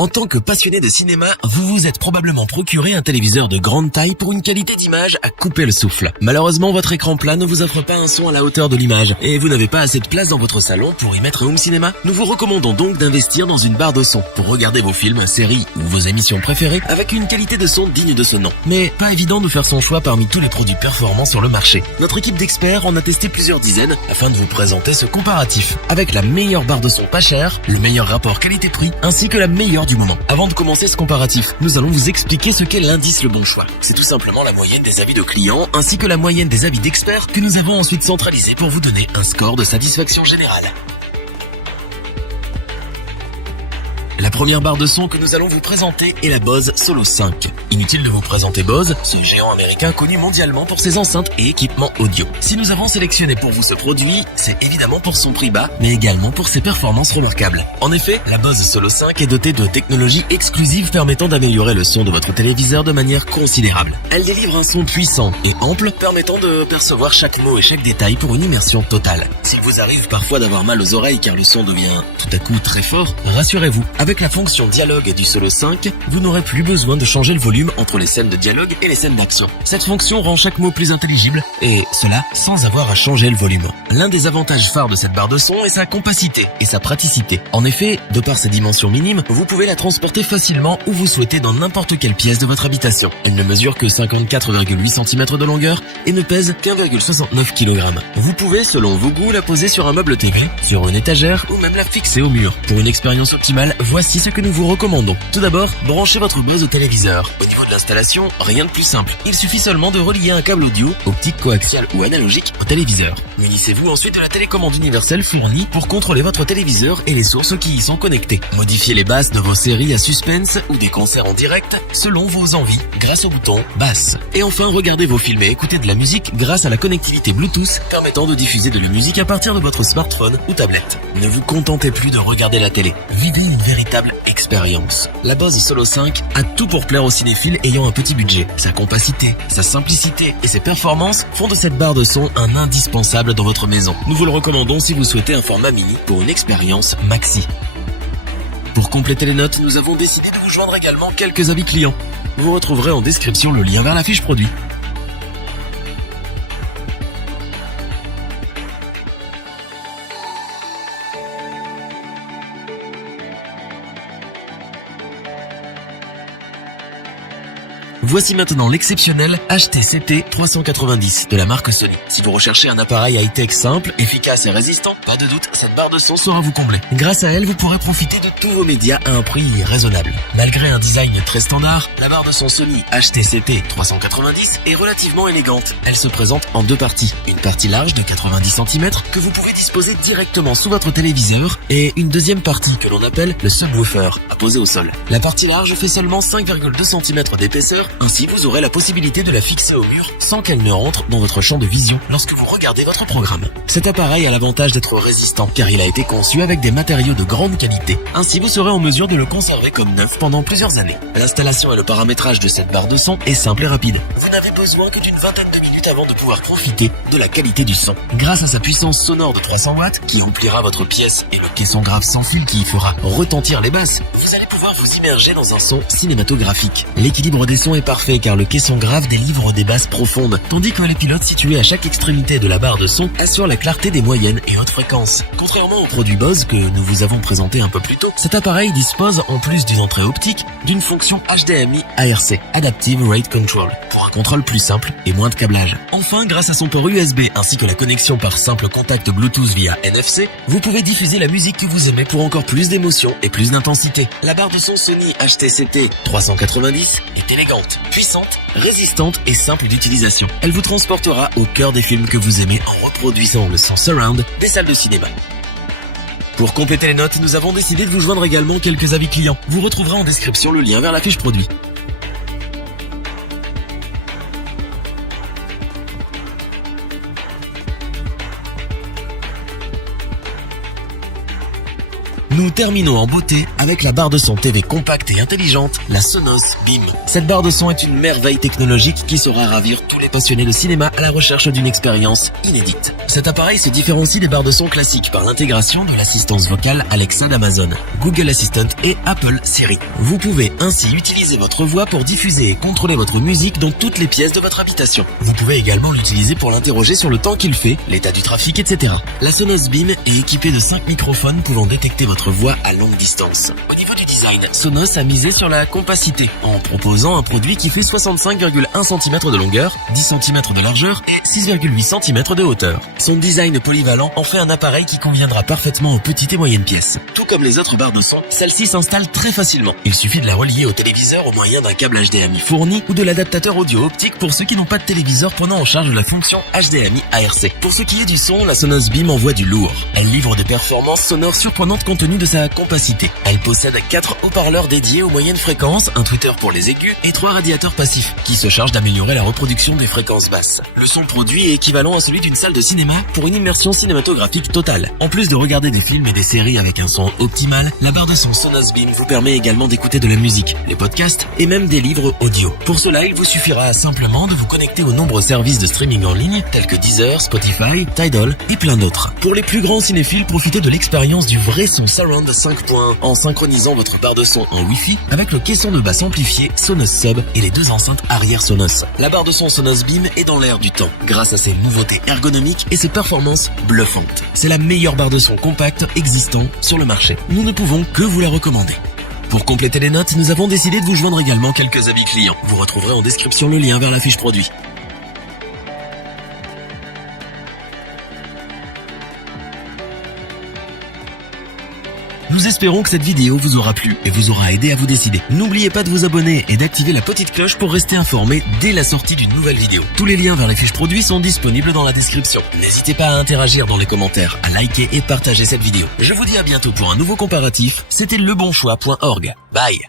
En tant que passionné de cinéma, vous vous êtes probablement procuré un téléviseur de grande taille pour une qualité d'image à couper le souffle. Malheureusement, votre écran plat ne vous offre pas un son à la hauteur de l'image et vous n'avez pas assez de place dans votre salon pour y mettre un home cinéma. Nous vous recommandons donc d'investir dans une barre de son pour regarder vos films, séries ou vos émissions préférées avec une qualité de son digne de ce nom. Mais pas évident de faire son choix parmi tous les produits performants sur le marché. Notre équipe d'experts en a testé plusieurs dizaines afin de vous présenter ce comparatif avec la meilleure barre de son pas chère, le meilleur rapport qualité-prix ainsi que la meilleure du moment. Avant de commencer ce comparatif, nous allons vous expliquer ce qu'est l'indice Le Bon Choix. C'est tout simplement la moyenne des avis de clients ainsi que la moyenne des avis d'experts que nous avons ensuite centralisé pour vous donner un score de satisfaction générale. La première barre de son que nous allons vous présenter est la Bose Solo 5. Inutile de vous présenter Bose, ce géant américain connu mondialement pour ses enceintes et équipements audio. Si nous avons sélectionné pour vous ce produit, c'est évidemment pour son prix bas, mais également pour ses performances remarquables. En effet, la Bose Solo 5 est dotée de technologies exclusives permettant d'améliorer le son de votre téléviseur de manière considérable. Elle délivre un son puissant et ample, permettant de percevoir chaque mot et chaque détail pour une immersion totale. S'il vous arrive parfois d'avoir mal aux oreilles car le son devient tout à coup très fort, rassurez-vous, avec la fonction dialogue du Solo 5, vous n'aurez plus besoin de changer le volume entre les scènes de dialogue et les scènes d'action. Cette fonction rend chaque mot plus intelligible, et cela sans avoir à changer le volume. L'un des avantages phares de cette barre de son est sa compacité et sa praticité. En effet, de par ses dimensions minimes, vous pouvez la transporter facilement où vous souhaitez dans n'importe quelle pièce de votre habitation. Elle ne mesure que 54,8 cm de longueur et ne pèse qu'1,69 kg. Vous pouvez, selon vos goûts, la poser sur un meuble TV, sur une étagère ou même la fixer au mur. Pour une expérience optimale, voici ce que nous vous recommandons. Tout d'abord, branchez votre Bose au téléviseur. Au niveau de l'installation, rien de plus simple. Il suffit seulement de relier un câble audio, optique, coaxial ou analogique au téléviseur. Munissez-vous ensuite de la télécommande universelle fournie pour contrôler votre téléviseur et les sources qui y sont connectées. Modifiez les basses de vos séries à suspense ou des concerts en direct selon vos envies grâce au bouton basse. Et enfin, regardez vos films et écoutez de la musique grâce à la connectivité Bluetooth permettant de diffuser de la musique à partir de votre smartphone ou tablette. Ne vous contentez plus de regarder la télé. Vivez une véritable expérience. La Bose Solo 5 a tout pour plaire aux cinéphiles ayant un petit budget. Sa compacité, sa simplicité et ses performances font de cette barre de son un indispensable dans votre maison. Nous vous le recommandons si vous souhaitez un format mini pour une expérience maxi. Pour compléter les notes, nous avons décidé de vous joindre également quelques avis clients. Vous retrouverez en description le lien vers la fiche produit. Voici maintenant l'exceptionnel HTCT 390 de la marque Sony. Si vous recherchez un appareil high-tech simple, efficace et résistant, pas de doute, cette barre de son saura vous combler. Grâce à elle, vous pourrez profiter de tous vos médias à un prix raisonnable. Malgré un design très standard, la barre de son Sony HTCT 390 est relativement élégante. Elle se présente en deux parties. Une partie large de 90 cm que vous pouvez disposer directement sous votre téléviseur et une deuxième partie que l'on appelle le subwoofer, à poser au sol. La partie large fait seulement 5,2 cm d'épaisseur. Ainsi, vous aurez la possibilité de la fixer au mur sans qu'elle ne rentre dans votre champ de vision lorsque vous regardez votre programme. Cet appareil a l'avantage d'être résistant car il a été conçu avec des matériaux de grande qualité. Ainsi, vous serez en mesure de le conserver comme neuf pendant plusieurs années. L'installation et le paramétrage de cette barre de son est simple et rapide. Vous n'avez besoin que d'une vingtaine de minutes avant de pouvoir profiter de la qualité du son. Grâce à sa puissance sonore de 300 watts qui remplira votre pièce et le caisson grave sans fil qui y fera retentir les basses, vous allez pouvoir vous immerger dans un son cinématographique. L'équilibre des sons est parfait car le caisson grave délivre des basses profondes, tandis que les pilotes situés à chaque extrémité de la barre de son assurent la clarté des moyennes et hautes fréquences. Contrairement au produit Bose que nous vous avons présenté un peu plus tôt, cet appareil dispose, en plus d'une entrée optique, d'une fonction HDMI ARC, Adaptive Rate Control, pour un contrôle plus simple et moins de câblage. Enfin, grâce à son port USB ainsi que la connexion par simple contact Bluetooth via NFC, vous pouvez diffuser la musique que vous aimez pour encore plus d'émotion et plus d'intensité. La barre de son Sony HTCT 390 est élégante, puissante, résistante et simple d'utilisation. Elle vous transportera au cœur des films que vous aimez en reproduisant le son surround des salles de cinéma. Pour compléter les notes, nous avons décidé de vous joindre également quelques avis clients. Vous retrouverez en description le lien vers la fiche produit. Nous terminons en beauté avec la barre de son TV compacte et intelligente, la Sonos Beam. Cette barre de son est une merveille technologique qui saura ravir tous les passionnés de cinéma à la recherche d'une expérience inédite. Cet appareil se différencie des barres de son classiques par l'intégration de l'assistance vocale Alexa d'Amazon, Google Assistant et Apple Siri. Vous pouvez ainsi utiliser votre voix pour diffuser et contrôler votre musique dans toutes les pièces de votre habitation. Vous pouvez également l'utiliser pour l'interroger sur le temps qu'il fait, l'état du trafic, etc. La Sonos Beam est équipée de 5 microphones pouvant détecter votre voix à longue distance. Au niveau du design, Sonos a misé sur la compacité en proposant un produit qui fait 65,1 cm de longueur, 10 cm de largeur et 6,8 cm de hauteur. Son design polyvalent en fait un appareil qui conviendra parfaitement aux petites et moyennes pièces. Tout comme les autres barres de son, celle-ci s'installe très facilement. Il suffit de la relier au téléviseur au moyen d'un câble HDMI fourni ou de l'adaptateur audio optique pour ceux qui n'ont pas de téléviseur prenant en charge la fonction HDMI ARC. Pour ce qui est du son, la Sonos Beam envoie du lourd. Elle livre des performances sonores surprenantes compte tenu de sa compacité. Elle possède 4 haut-parleurs dédiés aux moyennes fréquences, un tweeter pour les aigus et 3 radiateurs passifs qui se chargent d'améliorer la reproduction des fréquences basses. Le son produit est équivalent à celui d'une salle de cinéma pour une immersion cinématographique totale. En plus de regarder des films et des séries avec un son optimal, la barre de son Sonos Beam vous permet également d'écouter de la musique, les podcasts et même des livres audio. Pour cela, il vous suffira simplement de vous connecter aux nombreux services de streaming en ligne tels que Deezer, Spotify, Tidal et plein d'autres. Pour les plus grands cinéphiles, profitez de l'expérience du vrai son Surround 5.1 en synchronisant votre barre de son en Wi-Fi avec le caisson de basse amplifié Sonos Sub et les 2 enceintes arrière Sonos. La barre de son Sonos Beam est dans l'air du temps grâce à ses nouveautés ergonomiques et ses performances bluffantes. C'est la meilleure barre de son compacte existant sur le marché. Nous ne pouvons que vous la recommander. Pour compléter les notes, nous avons décidé de vous joindre également quelques avis clients. Vous retrouverez en description le lien vers la fiche produit. Nous espérons que cette vidéo vous aura plu et vous aura aidé à vous décider. N'oubliez pas de vous abonner et d'activer la petite cloche pour rester informé dès la sortie d'une nouvelle vidéo. Tous les liens vers les fiches produits sont disponibles dans la description. N'hésitez pas à interagir dans les commentaires, à liker et partager cette vidéo. Je vous dis à bientôt pour un nouveau comparatif. C'était lebonchoix.org. Bye.